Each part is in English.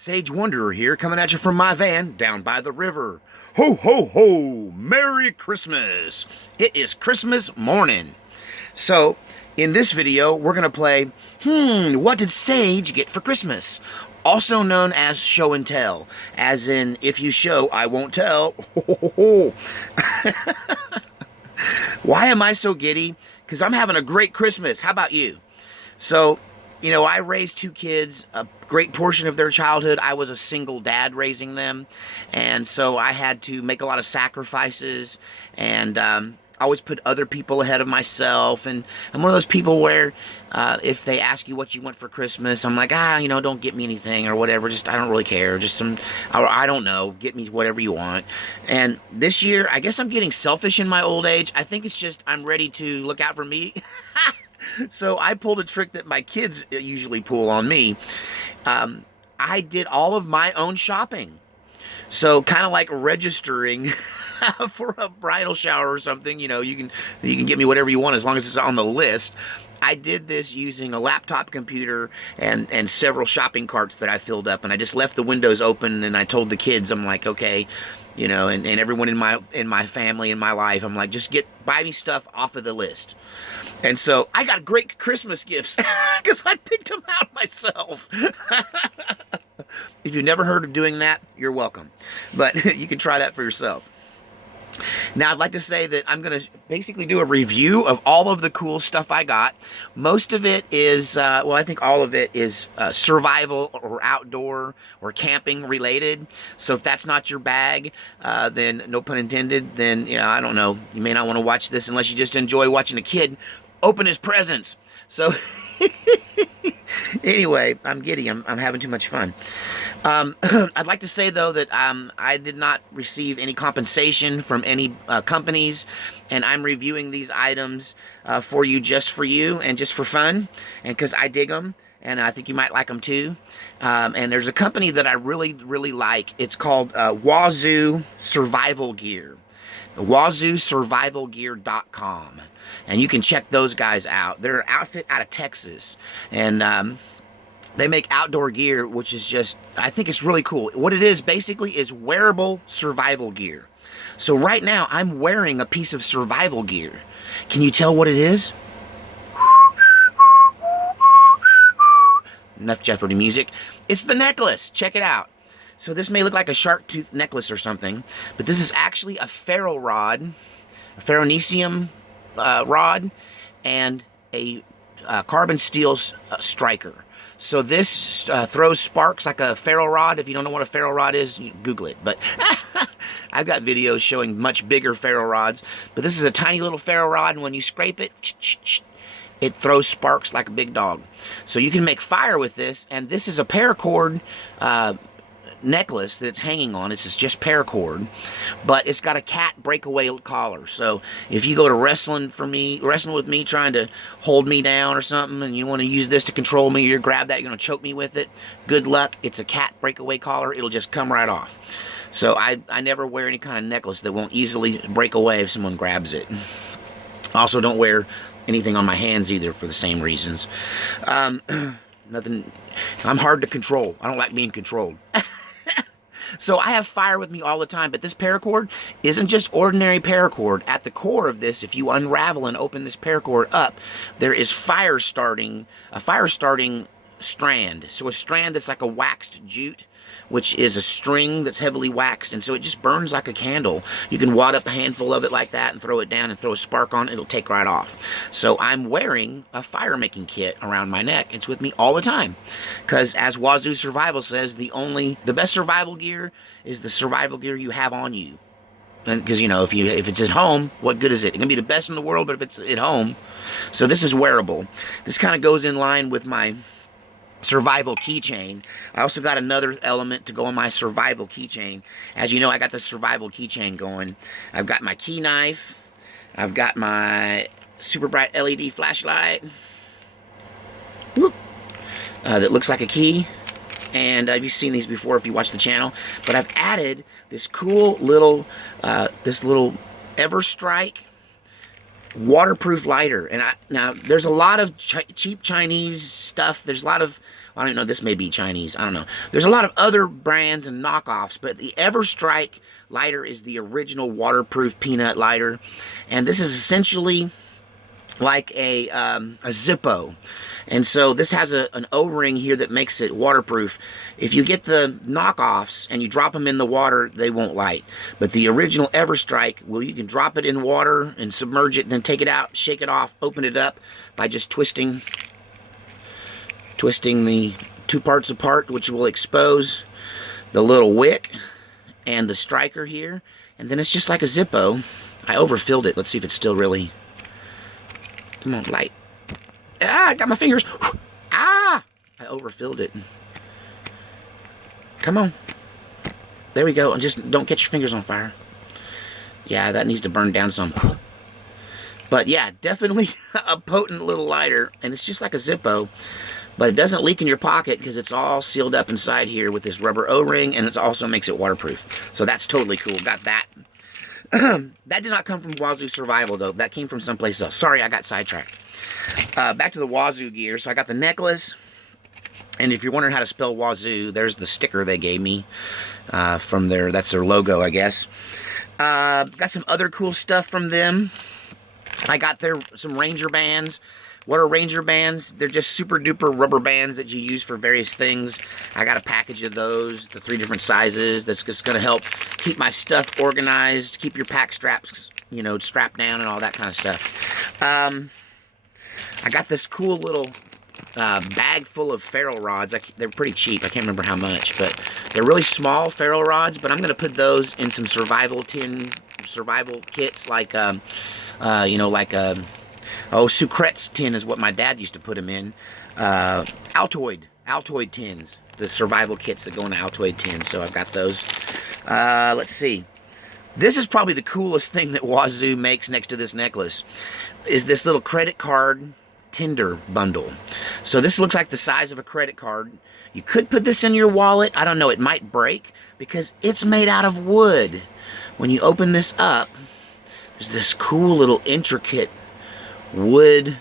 Sage Wanderer here, coming at you from my van down by the river. Ho, ho, ho! Merry Christmas! It is Christmas morning. So, in this video, we're going to play, what did Sage get for Christmas? Also known as show and tell. As in, if you show, I won't tell. Ho, ho, ho. Why am I so giddy? Because I'm having a great Christmas. How about you? So, you know, I raised two kids. A great portion of their childhood, I was a single dad raising them. And so I had to make a lot of sacrifices and always put other people ahead of myself. And I'm one of those people where if they ask you what you want for Christmas, I'm like, don't get me anything or whatever. Just, I don't really care. Just I don't know, get me whatever you want. And this year, I guess I'm getting selfish in my old age. I think it's just I'm ready to look out for me. So I pulled a trick that my kids usually pull on me. I did all of my own shopping. So kind of like registering for a bridal shower or something. You know, you can get me whatever you want as long as it's on the list. I did this using a laptop computer and several shopping carts that I filled up, and I just left the windows open, and I told the kids, I'm like, okay, you know, and everyone in my family, in my life, I'm like, just buy me stuff off of the list. And so I got great Christmas gifts because I picked them out myself. If you've never heard of doing that, you're welcome. But you can try that for yourself. Now, I'd like to say that I'm going to basically do a review of all of the cool stuff I got. Most of it is, I think all of it is survival or outdoor or camping related. So if that's not your bag, then no pun intended, then, I don't know. You may not want to watch this unless you just enjoy watching a kid open his presents. So anyway, I'm giddy. I'm having too much fun. I'd like to say, though, that I did not receive any compensation from any companies, and I'm reviewing these items for you and just for fun, and because I dig them, and I think you might like them too. And there's a company that I really, really like. It's called Wazoo Survival Gear. WazooSurvivalGear.com. And you can check those guys out. They're an outfit out of Texas. And they make outdoor gear, which is just, I think it's really cool. What it is basically is wearable survival gear. So right now, I'm wearing a piece of survival gear. Can you tell what it is? Enough Jeopardy music. It's the necklace. Check it out. So this may look like a shark tooth necklace or something, but this is actually a ferro rod, a ferrocerium rod, and a carbon steel striker. So this throws sparks like a ferro rod. If you don't know what a ferro rod is, you Google it. But I've got videos showing much bigger ferro rods. But this is a tiny little ferro rod, and when you scrape it, it throws sparks like a big dog. So you can make fire with this, and this is a paracord necklace that it's hanging on. It's just paracord, but it's got a cat breakaway collar. So if you go to wrestling with me, trying to hold me down or something, and you want to use this to control me, or grab that, you're going to choke me with it, good luck. It's a cat breakaway collar. It'll just come right off. So I never wear any kind of necklace that won't easily break away if someone grabs it. Also don't wear anything on my hands either for the same reasons. Nothing. I'm hard to control. I don't like being controlled. So I have fire with me all the time, but this paracord isn't just ordinary paracord. At the core of this, if you unravel and open this paracord up, there is a fire starting strand. So a strand that's like a waxed jute, which is a string that's heavily waxed, and so it just burns like a candle. You can wad up a handful of it like that and throw it down and throw a spark on it. It'll take right off. So I'm wearing a fire making kit around my neck. It's with me all the time, because as Wazoo Survival says, the best survival gear is the survival gear you have on you. Because, if it's at home, what good is it? It can be the best in the world, but if it's at home. So this is wearable. This kind of goes in line with my survival keychain. I also got another element to go on my survival keychain. As you know, I got the survival keychain going. I've got my key knife. I've got my super bright LED flashlight. Whoop. That looks like a key. And you've seen these before if you watch the channel. But I've added this cool little, Everstrike waterproof lighter. And now there's a lot of cheap Chinese stuff. There's a lot of, I don't know, this may be Chinese, I don't know. There's a lot of other brands and knockoffs, but the Everstrike lighter is the original waterproof peanut lighter. And this is essentially like a Zippo. And so this has an O-ring here that makes it waterproof. If you get the knockoffs and you drop them in the water, they won't light. But the original Everstrike, well, you can drop it in water and submerge it, then take it out, shake it off, open it up by just twisting the two parts apart, which will expose the little wick and the striker here. And then it's just like a Zippo. I overfilled it. Let's see if it's still really... Come on, light. Ah, I got my fingers. Ah! I overfilled it. Come on. There we go. And just don't get your fingers on fire. Yeah, that needs to burn down some. But yeah, definitely a potent little lighter. And it's just like a Zippo. But it doesn't leak in your pocket because it's all sealed up inside here with this rubber O-ring. And it also makes it waterproof. So that's totally cool. Got that. That did not come from Wazoo Survival, though. That came from someplace else. Sorry, I got sidetracked. Back to the Wazoo gear. So I got the necklace. And if you're wondering how to spell Wazoo, there's the sticker they gave me from their, that's their logo, I guess. Got some other cool stuff from them. I got some Ranger bands. What are Ranger bands? They're just super duper rubber bands that you use for various things. I got a package of those, the 3 different sizes. That's just going to help keep my stuff organized, keep your pack straps, you know, strapped down and all that kind of stuff. I got this cool little bag full of ferrule rods. They're pretty cheap. I can't remember how much, but they're really small ferrule rods. But I'm going to put those in some survival kits, like you know, like Sucret's tin is what my dad used to put them in. Altoid tins, the survival kits that go in the Altoid tins. So I've got those. Let's see. This is probably the coolest thing that Wazoo makes next to this necklace, is this little credit card Tinder bundle. So this looks like the size of a credit card. You could put this in your wallet. I don't know, it might break because it's made out of wood. When you open this up, there's this cool little intricate wood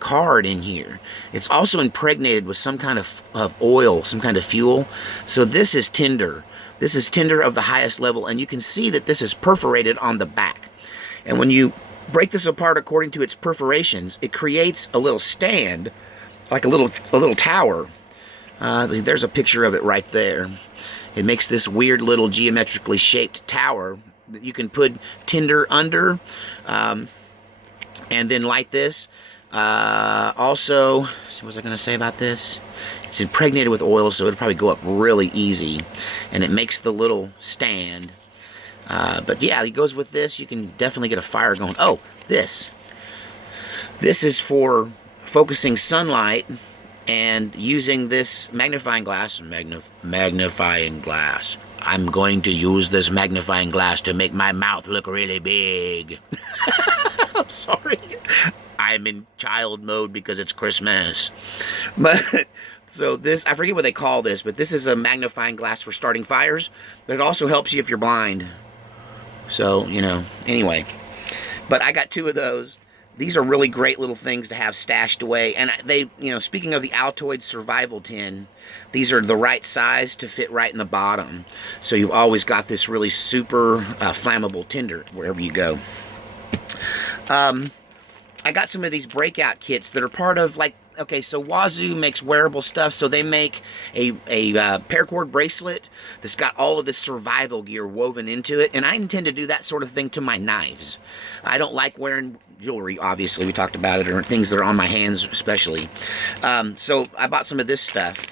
card in here. It's also impregnated with some kind of oil, some kind of fuel. So this is tinder. This is tinder of the highest level, and you can see that this is perforated on the back. And when you break this apart according to its perforations, it creates a little stand, like a little tower. There's a picture of it right there. It makes this weird little geometrically shaped tower that you can put tinder under, and then light this. Also, what was I going to say about this? It's impregnated with oil, so it'll probably go up really easy. And it makes the little stand. But yeah, it goes with this. You can definitely get a fire going. Oh, this. This is for focusing sunlight and using this magnifying glass. Magnifying glass. I'm going to use this magnifying glass to make my mouth look really big. I'm sorry. I'm in child mode because it's Christmas. But, so this, I forget what they call this, but this is a magnifying glass for starting fires. But it also helps you if you're blind. So, you know, anyway. But I got 2 of those. These are really great little things to have stashed away. And they, you know, speaking of the Altoid survival tin, these are the right size to fit right in the bottom. So you've always got this really super flammable tinder wherever you go. I got some of these breakout kits that are part of, like, okay, so Wazoo makes wearable stuff, so they make a paracord bracelet that's got all of this survival gear woven into it, and I intend to do that sort of thing to my knives. I don't like wearing jewelry, obviously, we talked about it, or things that are on my hands especially. So I bought some of this stuff.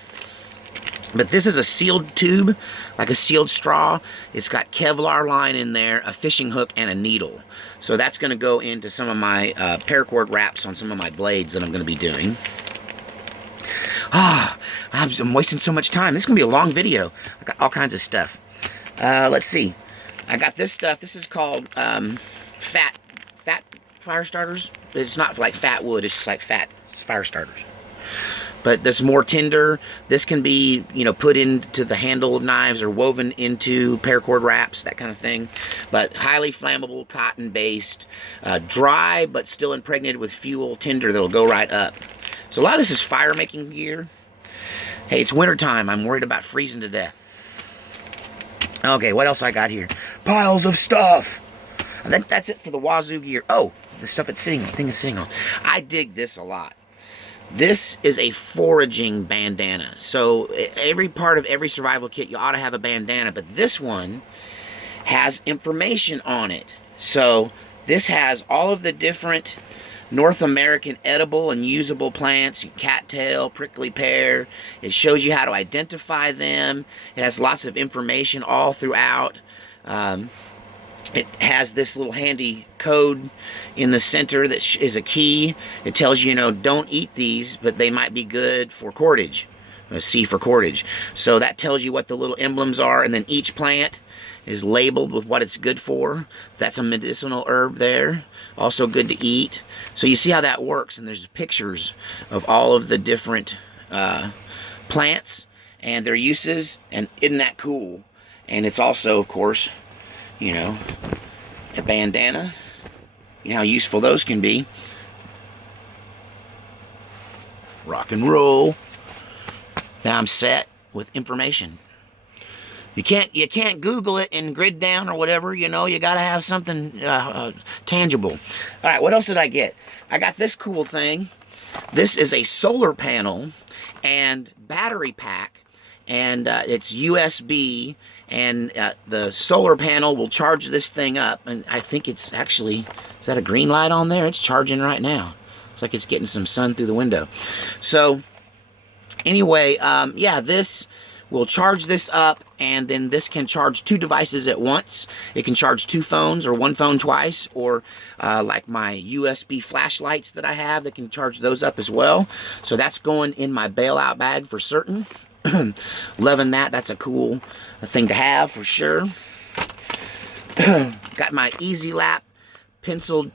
But this is a sealed tube, like a sealed straw. It's got Kevlar line in there, a fishing hook, and a needle. So that's going to go into some of my paracord wraps on some of my blades that I'm going to be doing. I'm wasting so much time. This is going to be a long video. I got all kinds of stuff. Let's see. I got this stuff. This is called fat fire starters. It's not like fat wood. It's just like fat fire starters. but this more tender. This can be, you know, put into the handle of knives or woven into paracord wraps, that kind of thing. But highly flammable, cotton-based, dry but still impregnated with fuel, tinder that'll go right up. So a lot of this is fire-making gear. Hey, it's wintertime. I'm worried about freezing to death. Okay, what else I got here? Piles of stuff. And that's it for the Wazoo gear. Oh, the stuff it's sitting on, thing is sitting on. I dig this a lot. This is a foraging bandana. So every part of every survival kit, you ought to have a bandana, but this one has information on it. So this has all of the different North American edible and usable plants, cattail, prickly pear. It shows you how to identify them. It has lots of information all throughout. It has this little handy code in the center that is a key. It tells you, you know, don't eat these, but they might be good for cordage. C for cordage. So that tells you what the little emblems are, and then each plant is labeled with what it's good for. That's a medicinal herb there. Also good to eat. So you see how that works, and there's pictures of all of the different plants and their uses, and isn't that cool? And it's also, of course, you know, a bandana. You know how useful those can be. Rock and roll. Now I'm set with information. You can't Google it and grid down or whatever, you know. You got to have something tangible. All right, what else did I get? I got this cool thing. This is a solar panel and battery pack, and it's USB, and the solar panel will charge this thing up, and I think it's actually, is that a green light on there? It's charging right now. It's like it's getting some sun through the window. So anyway, yeah, this will charge this up, and then this can charge 2 devices at once. It can charge 2 phones or 1 phone twice, or like my USB flashlights that I have, that can charge those up as well. So that's going in my bailout bag for certain. Loving that. That's a cool thing to have for sure. Got my Easy Lap penciled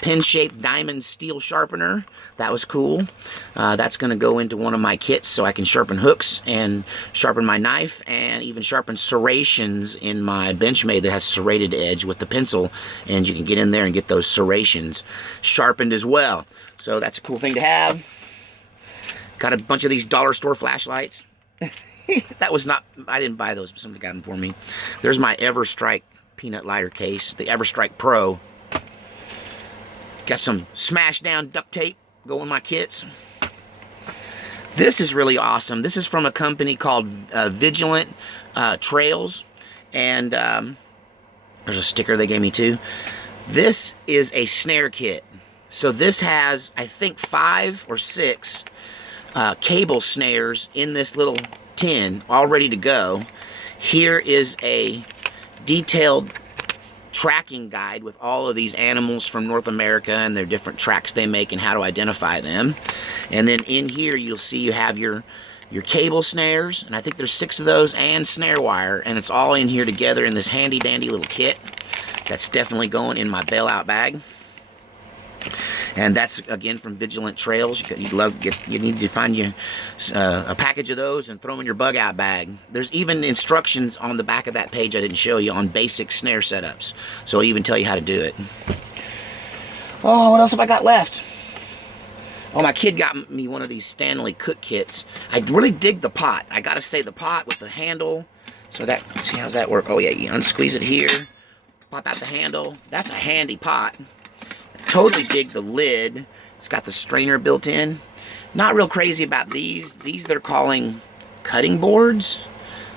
pin-shaped diamond steel sharpener. That was cool. That's going to go into one of my kits so I can sharpen hooks and sharpen my knife, and even sharpen serrations in my Benchmade that has serrated edge with the pencil, and you can get in there and get those serrations sharpened as well. So that's a cool thing to have. Got a bunch of these dollar store flashlights. That was not, I didn't buy those, but somebody got them for me. There's my Everstrike peanut lighter case, the Everstrike Pro. Got some smash down duct tape going in my kits. This is really awesome. This is from a company called Vigilant Trails, and there's a sticker they gave me too. This is a snare kit. So this has, I think, 5 or 6 cable snares in this little tin, all ready to go. Here is a detailed tracking guide with all of these animals from North America and their different tracks they make and how to identify them. And then in here you'll see you have your cable snares, and I think there's 6 of those, and snare wire, and it's all in here together in this handy dandy little kit. That's definitely going in my bailout bag. And that's, again, from Vigilant Trails. You need to find you a package of those and throw them in your bug out bag. There's even instructions on the back of that page I didn't show you on basic snare setups. So I'll even tell you how to do it. Oh, what else have I got left? Oh, my kid got me one of these Stanley Cook kits. I really dig the pot. I gotta say, the pot with the handle. So that, see, how's that work? Oh yeah, you unsqueeze it here, pop out the handle. That's a handy pot. Totally dig the lid. It's got the strainer built in. Not real crazy about these. These they're calling cutting boards.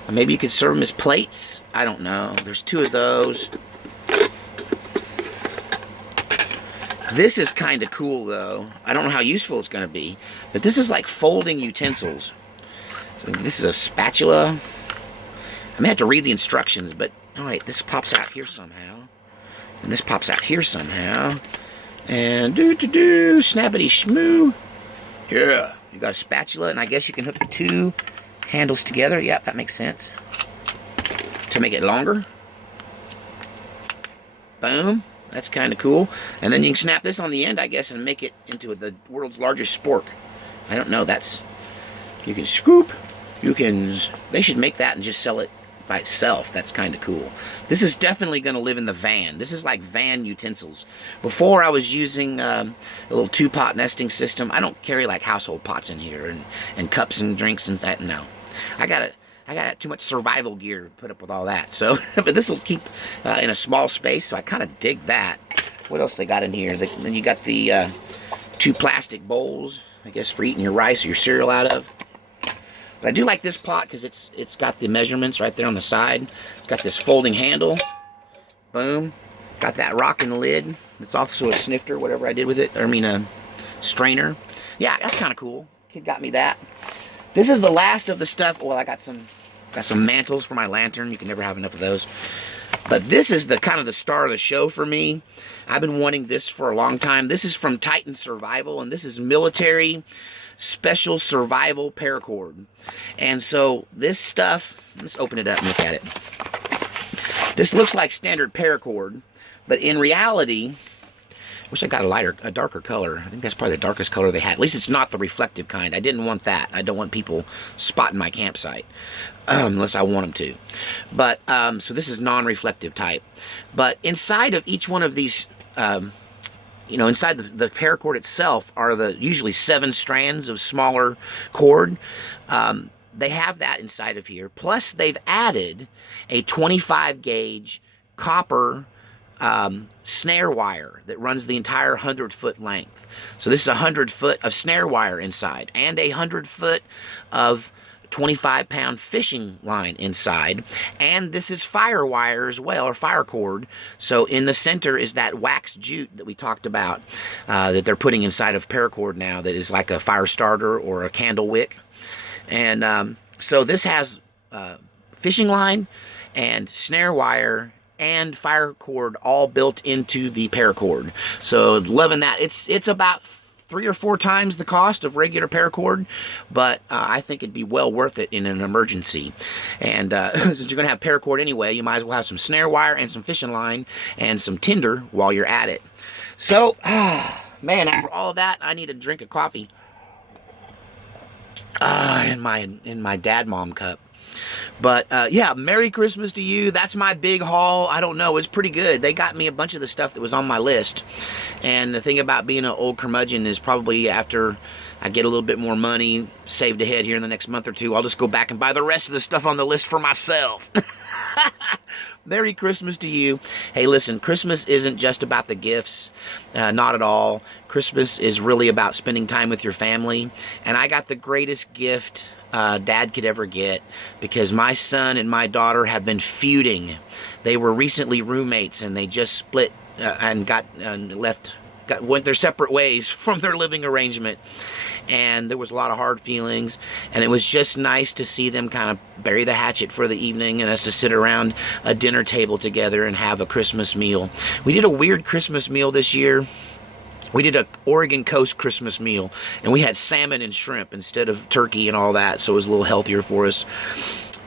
Or maybe you could serve them as plates. I don't know. There's 2 of those. This is kind of cool though. I don't know how useful it's going to be, but this is like folding utensils. So this is a spatula. I may have to read the instructions, but alright, this pops out here somehow. And this pops out here somehow. And snappity shmoo. Yeah, you got a spatula, and I guess you can hook the 2 handles together. Yep, that makes sense. To make it longer. Boom. That's kind of cool. And then you can snap this on the end, I guess, and make it into the world's largest spork. I don't know. That's You can scoop. They should make that and just sell it by itself. That's kind of cool. This is definitely going to live in the van. This is like van utensils. Before I was using a little 2-pot nesting system. I don't carry like household pots in here and cups and drinks and that. No, I got too much survival gear to put up with all that. So, but this will keep in a small space. So I kind of dig that. What else they got in here? Then you got the 2 plastic bowls, I guess, for eating your rice or your cereal out of. But I do like this pot because it's got the measurements right there on the side. It's got this folding handle. Boom. Got that rocking lid. It's also a snifter, whatever I did with it. I mean, a strainer. Yeah, that's kind of cool. Kid got me that. This is the last of the stuff. Well, I got some mantles for my lantern. You can never have enough of those. But this is the kind of the star of the show for me. I've been wanting this for a long time. This is from Titan Survival, and this is military special survival paracord. And so this stuff, let's open it up and look at it. This looks like standard paracord, but in reality, I wish I got a darker color. I think that's probably the darkest color they had. At least it's not the reflective kind. I didn't want that. I don't want people spotting my campsite, unless I want them to. But, so this is non-reflective type. But inside of each one of these, you know, inside the paracord itself are usually 7 strands of smaller cord. They have that inside of here. Plus, they've added a 25 gauge copper snare wire that runs the entire 100-foot length. So this is 100 foot of snare wire inside, and 100 foot of 25-pound fishing line inside, and this is fire wire as well, or fire cord. So in the center is that wax jute that we talked about, that they're putting inside of paracord now, that is like a fire starter or a candle wick. And so this has fishing line and snare wire and fire cord all built into the paracord. So loving that. It's about 3 or 4 times the cost of regular paracord, but I think it'd be well worth it in an emergency. And since you're going to have paracord anyway, you might as well have some snare wire and some fishing line and some tinder while you're at it. So, man, after all of that, I need a drink of coffee. In my dad mom cup. But yeah, Merry Christmas to you. That's my big haul. I don't know, it's pretty good. They got me a bunch of the stuff that was on my list. And the thing about being an old curmudgeon is probably after I get a little bit more money saved ahead here in the next month or two, I'll just go back and buy the rest of the stuff on the list for myself. Merry Christmas to you. Hey, listen, Christmas isn't just about the gifts. Not at all. Christmas is really about spending time with your family. And I got the greatest gift Dad could ever get, because my son and my daughter have been feuding. They were recently roommates, and they just split and went their separate ways from their living arrangement. And there was a lot of hard feelings, and it was just nice to see them kind of bury the hatchet for the evening and us to sit around a dinner table together and have a Christmas meal. We did a weird Christmas meal this year. We did a Oregon Coast Christmas meal, and we had salmon and shrimp instead of turkey and all that, so it was a little healthier for us.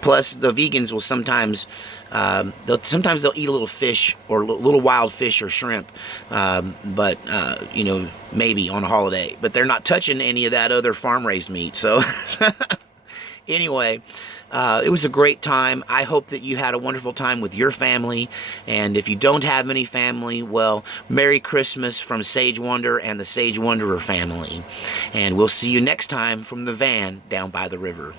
Plus, the vegans will sometimes they'll eat a little fish or a little wild fish or shrimp, but you know, maybe on a holiday. But they're not touching any of that other farm-raised meat. So anyway, it was a great time. I hope that you had a wonderful time with your family. And if you don't have any family, well, Merry Christmas from Sage Wonder and the Sage Wanderer family. And we'll see you next time from the van down by the river.